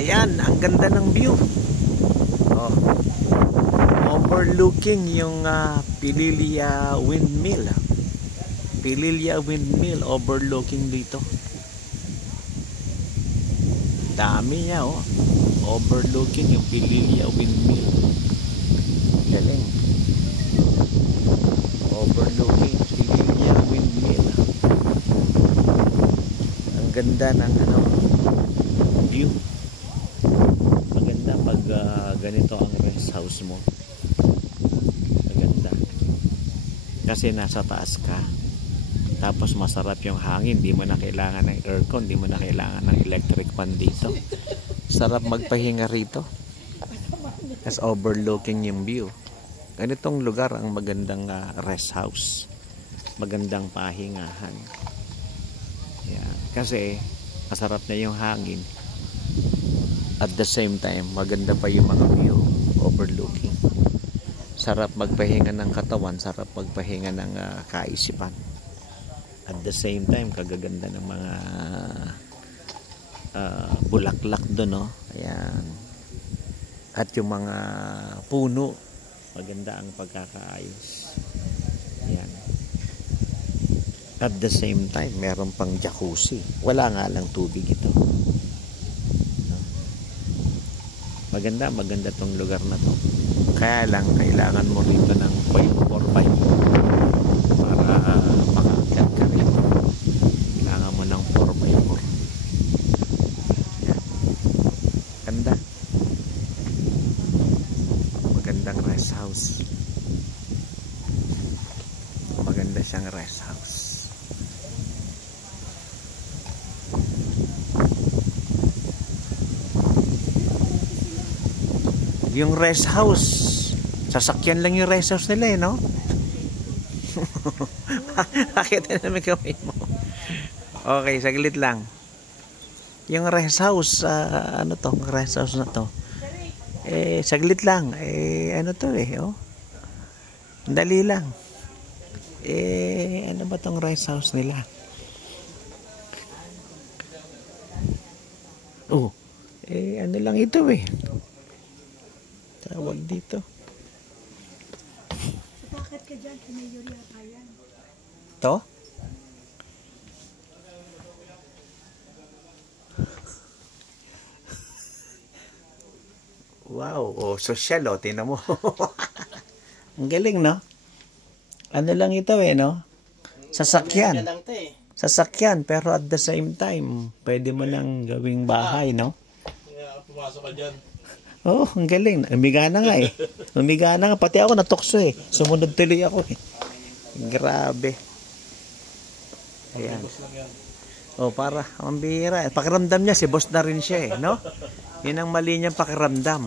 Ayan, ang ganda ng view. Oh. Overlooking yung Pililya Windmill. Pililya Windmill overlooking dito. Dami niya, oh. Overlooking yung Pililya Windmill. Galing. Overlooking Pililya Windmill. Ang ganda ng view. Maganda pag ganito ang rest house mo. Maganda. Kasi nasa taas ka. Tapos masarap yung hangin. Di mo na kailangan ng aircon. Di mo na kailangan ng electric fan dito. Sarap magpahinga rito. As overlooking yung view. Ganitong lugar ang magandang rest house. Magandang pahingahan. Yan. Kasi masarap na yung hangin. At the same time, maganda pa yung mga view. Overlooking. Sarap magpahinga ng katawan. Sarap magpahinga ng kaisipan. At the same time, kagaganda ng mga bulaklak doon, no? Ayan. At yung mga puno, maganda ang pagkakaayos. Ayan. At the same time, meron pang jacuzzi. Wala nga lang tubig ito. Maganda tong lugar na to. Kaya lang, kailangan mo rito ng 4x4 para makaakyat ka rito. Kailangan mo ng 4x4. Yan. Ganda. Magandang rest house. Maganda siyang rest house. Yung rest house, sasakyan lang yung rest house nila, no? Bakit na naman kamay mo? Okay, saglit lang. Yung rest house, ano to? Rest house na to. Saglit lang. Ano to oh? Dali lang. Ano ba tong rest house nila? Oh, ano lang ito tawag dito. Bakit ka dyan? Mayor yata yan. To? Wow, social tingnan mo. Ang galing, no? Ano lang ito no? Sasakyan. Sasakyan, pero at the same time, pwede mo lang gawing bahay, no? Pumasok ka dyan. Oh, ang galing. Umiga na nga Umiga na nga. Pati ako natukso Sumunod tuloy ako Grabe. Ayan. Oh, para ang bihira. Pakiramdam niya, si boss na rin siya no? Yun ang mali niyang pakiramdam.